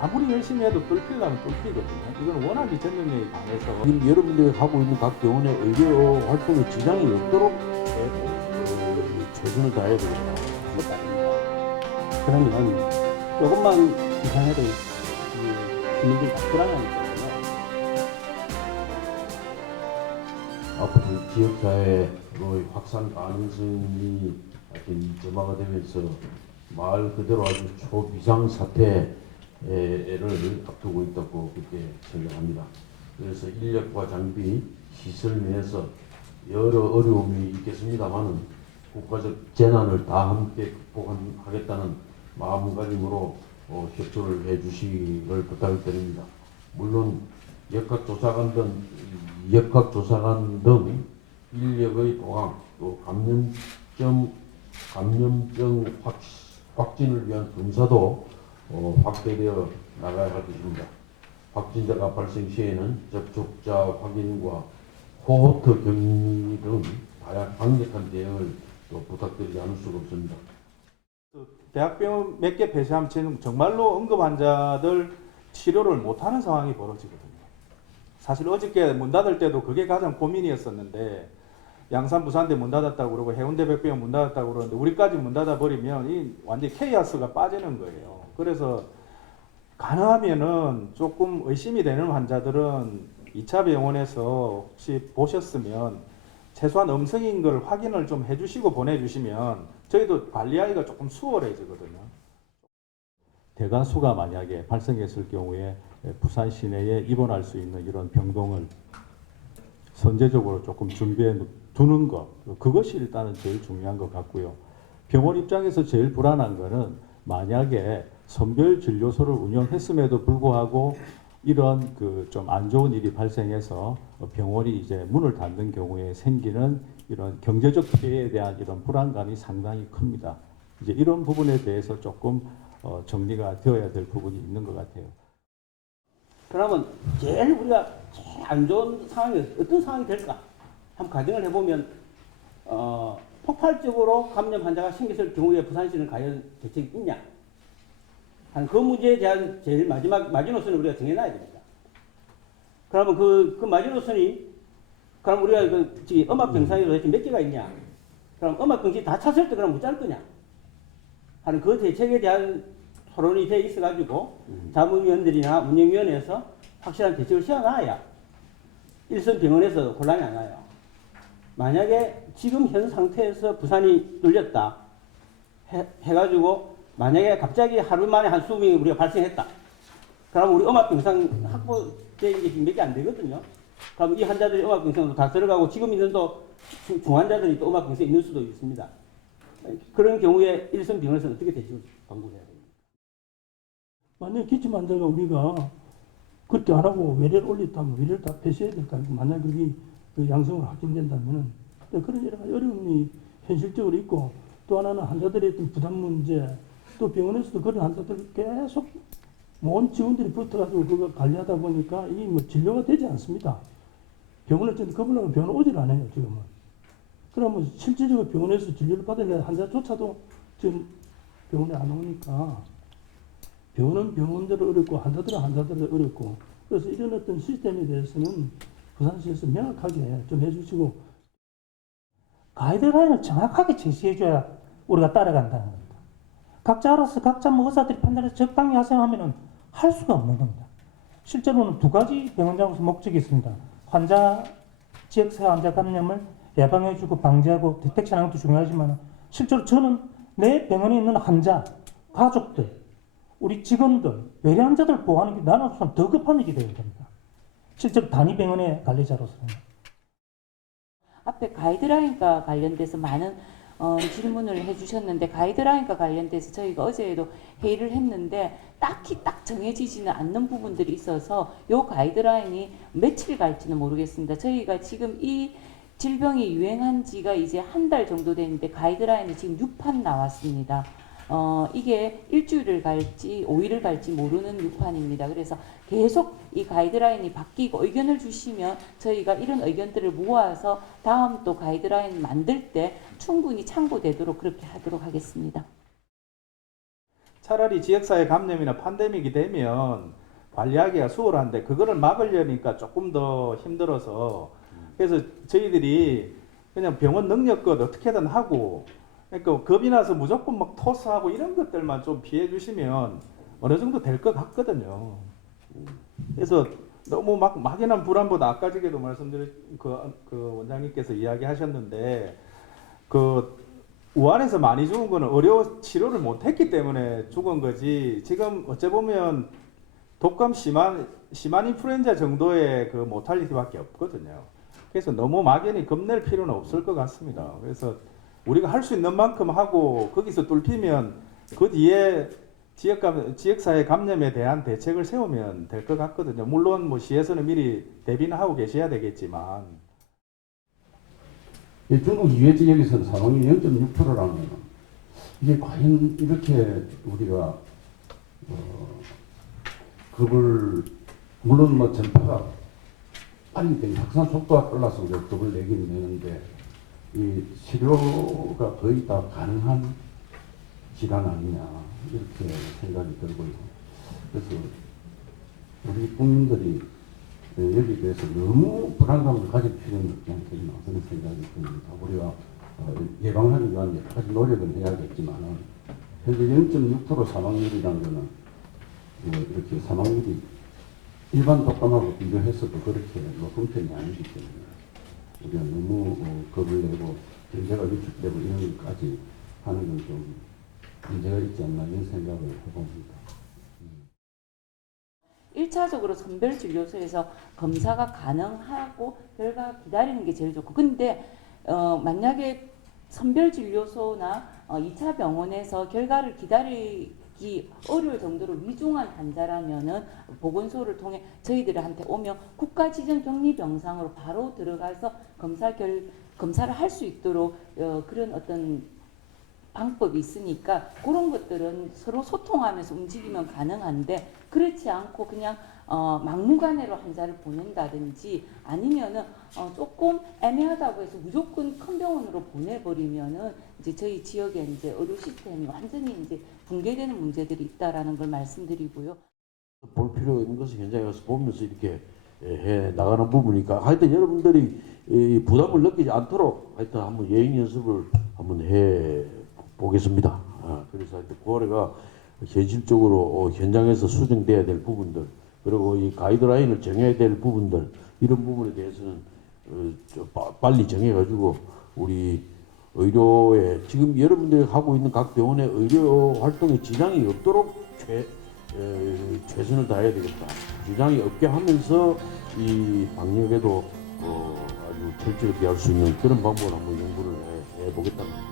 아무리 열심히 해도 뚫히려면 뚫히거든요. 이건 워낙에 전염력이 강해서 지금 여러분들이 하고 있는 각 병원의 의료 활동에 지장이 없도록 최선을 다해야 되겠다. 그러면 조금만 이상해도 국민들이 다 불안하니까요. 앞으로 지역사회의 확산 가능성이 점화가 되면서 말 그대로 아주 초비상 사태를 앞두고 있다고 그렇게 생각합니다. 그래서 인력과 장비, 시설 면에서 여러 어려움이 있겠습니다만은 국가적 재난을 다 함께 극복하겠다는 마음가짐으로 협조를 해주시기를 부탁드립니다. 물론 역학조사관 등 인력의 도강, 또 감염병 확진을 위한 검사도 확대되어 나가야 할 것입니다. 확진자가 발생 시에는 접촉자 확인과 코호트 격리 등 강력한 대응을 또 부탁드리지 않을 수가 없습니다. 대학병원 몇 개 폐쇄하면 정말로 응급 환자들 치료를 못하는 상황이 벌어지거든요. 사실 어저께 문 닫을 때도 그게 가장 고민이었었는데 양산 부산대 문 닫았다고 그러고 해운대 백병원 문 닫았다고 그러는데 우리까지 문 닫아버리면 이 완전히 케이오스가 빠지는 거예요. 그래서 가능하면은 조금 의심이 되는 환자들은 2차 병원에서 혹시 보셨으면 최소한 음성인 걸 확인을 좀 해주시고 보내주시면 저희도 관리하기가 조금 수월해지거든요. 대가수가 만약에 발생했을 경우에 부산 시내에 입원할 수 있는 이런 병동을 선제적으로 조금 준비해 두는 것, 그것이 일단은 제일 중요한 것 같고요. 병원 입장에서 제일 불안한 거는 만약에 선별 진료소를 운영했음에도 불구하고 이런 그 좀 안 좋은 일이 발생해서 병원이 이제 문을 닫는 경우에 생기는 이런 경제적 피해에 대한 이런 불안감이 상당히 큽니다. 이제 이런 부분에 대해서 조금 정리가 되어야 될 부분이 있는 것 같아요. 그러면 제일 우리가 제일 안 좋은 상황이 어떤 상황이 될까? 한번 가정을 해보면 폭발적으로 감염 환자가 생겼을 경우에 부산시는 과연 대책이 있냐? 한 그 문제에 대한 제일 마지막 마지노선을 우리가 정해놔야 됩니다. 그러면 그 마지노선이 그럼 우리가 음압 병상이 도대체 몇 개가 있냐? 그럼 음압 병실 다 찼을 때 그럼 못 짤 거냐? 하는 그 대책에 대한 토론이 돼 있어가지고 자문위원들이나 운영위원회에서 확실한 대책을 세워놔야 일선 병원에서 곤란이 안 와요. 만약에 지금 현 상태에서 부산이 뚫렸다 해가지고 만약에 갑자기 하루 만에 한 20명이 우리가 발생했다. 그럼 우리 음압병상 확보된 게 지금 몇 개 안 되거든요. 그럼 이 환자들이 음압병상으로 다 들어가고 지금 있는 또 중환자들이 또 음압병상에 있는 수도 있습니다. 그런 경우에 일선 병원에서는 어떻게 대책을 방법해야 됩니까? 만약에 기침 환자가 우리가 그렇게 안 하고 외래를 올렸다면 외래를 다 폐쇄해야 될까? 만약에 그게 그 양성으로 확진된다면은 그런 여러 가지 어려움이 현실적으로 있고 또 하나는 환자들의 어떤 부담 문제 또 병원에서도 그런 환자들 계속 모든 직원들이 붙어가지고 그거 관리하다 보니까 이 뭐 진료가 되지 않습니다. 병원을 좀 겁을 병원 오질 않아요 지금은. 그러면 실질적으로 병원에서 진료를 받으려는 환자조차도 지금 병원에 안 오니까 병원은 병원대로 어렵고 환자들은 환자대로 어렵고 그래서 이런 어떤 시스템에 대해서는 부산시에서 명확하게 좀 해주시고 가이드라인을 정확하게 제시해줘야 우리가 따라간다는 겁니다. 각자 알아서 각자 뭐 의사들이 판단해서 적당히 하세요 하면은 할 수가 없는 겁니다. 실제로는 두 가지 병원 장소 목적이 있습니다. 지역사회 환자 감염을 예방해주고 방지하고 디텍션하는 것도 중요하지만 실제로 저는 내 병원에 있는 환자, 가족들, 우리 직원들, 외래 환자들 보호하는 게 나는 더 급한 일이 되어야 됩니다. 실제로 단위 병원의 관리자로서는. 앞에 가이드라인과 관련돼서 많은 질문을 해주셨는데 가이드라인과 관련돼서 저희가 어제에도 회의를 했는데 딱히 딱 정해지지는 않는 부분들이 있어서 이 가이드라인이 며칠 갈지는 모르겠습니다. 저희가 지금 이 질병이 유행한 지가 이제 한 달 정도 됐는데 가이드라인이 지금 6판 나왔습니다. 이게 일주일을 갈지 5일을 갈지 모르는 6판입니다. 그래서 계속 이 가이드라인이 바뀌고 의견을 주시면 저희가 이런 의견들을 모아서 다음 또 가이드라인 만들 때 충분히 참고되도록 그렇게 하도록 하겠습니다. 차라리 지역사회 감염이나 팬데믹이 되면 관리하기가 수월한데 그거를 막으려니까 조금 더 힘들어서 그래서 저희들이 그냥 병원 능력껏 어떻게든 하고 그러니까 겁이 나서 무조건 막 토스하고 이런 것들만 좀 피해 주시면 어느 정도 될 것 같거든요. 그래서 너무 막 막연한 불안보다 아까 전에도 말씀드린 그 원장님께서 이야기하셨는데 그 우한에서 많이 죽은 거는 의료 치료를 못했기 때문에 죽은 거지. 지금 어째 보면 독감 심한 인플루엔자 정도의 그 모탈리티밖에 없거든요. 그래서 너무 막연히 겁낼 필요는 없을 것 같습니다. 그래서 우리가 할 수 있는 만큼 하고 거기서 뚫히면 그 뒤에 지역사회 감염에 대한 대책을 세우면 될 것 같거든요. 물론 뭐 시에서는 미리 대비는 하고 계셔야 되겠지만. 중국 유해 지역에서는 사망률이 0.6%라면 이게 과연 이렇게 우리가 그걸 물론 뭐 전파가 빨리 되면 확산 속도가 빨라서 우리가 겁을 내긴 내는데 이 치료가 거의 다 가능한 질환 아니냐 이렇게 생각이 들고요. 그래서 우리 국민들이 여기에 대해서 너무 불안감을 가질 필요는 없지 않겠나 그런 생각이 듭니다. 우리가 예방하기 위한 여러 가지 노력은 해야겠지만 현재 0.6% 사망률이라는 것은 이렇게 사망률이 일반 독감하고 비교해서도 그렇게 높은 편이 아니기 때문에 우리가 너무 겁을 내고 경제가 위축되고 이런 것까지 하는 건 좀 문제가 있지 않나 이런 생각을 해봅니다. 1차적으로 선별진료소에서 검사가 가능하고 결과 기다리는 게 제일 좋고 근데 만약에 선별진료소나 2차 병원에서 결과를 기다리기 어려울 정도로 위중한 환자라면은 보건소를 통해 저희들한테 오면 국가지정격리병상으로 바로 들어가서 검사를 할 수 있도록 그런 어떤 방법이 있으니까 그런 것들은 서로 소통하면서 움직이면 가능한데 그렇지 않고 그냥 막무가내로 환자를 보낸다든지 아니면은 조금 애매하다고 해서 무조건 큰 병원으로 보내버리면은 이제 저희 지역에 이제 의료 시스템이 완전히 이제 붕괴되는 문제들이 있다라는 걸 말씀드리고요. 볼 필요 있는 것을 현장에 가서 보면서 이렇게 해 나가는 부분이니까 하여튼 여러분들이 이 부담을 느끼지 않도록 하여튼 한번 예행 연습을 한번 해 보겠습니다. 그래서 하여튼 9월에가 현실적으로 현장에서 수정돼야 될 부분들 그리고 이 가이드라인을 정해야 될 부분들 이런 부분에 대해서는 빨리 정해가지고 우리 의료에 지금 여러분들이 하고 있는 각 병원의 의료 활동에 지장이 없도록 최선을 다해야 되겠다. 지장이 없게 하면서 이 방역에도 아주 철저하게 할 수 있는 그런 방법을 한번 연구를 해보겠답니다.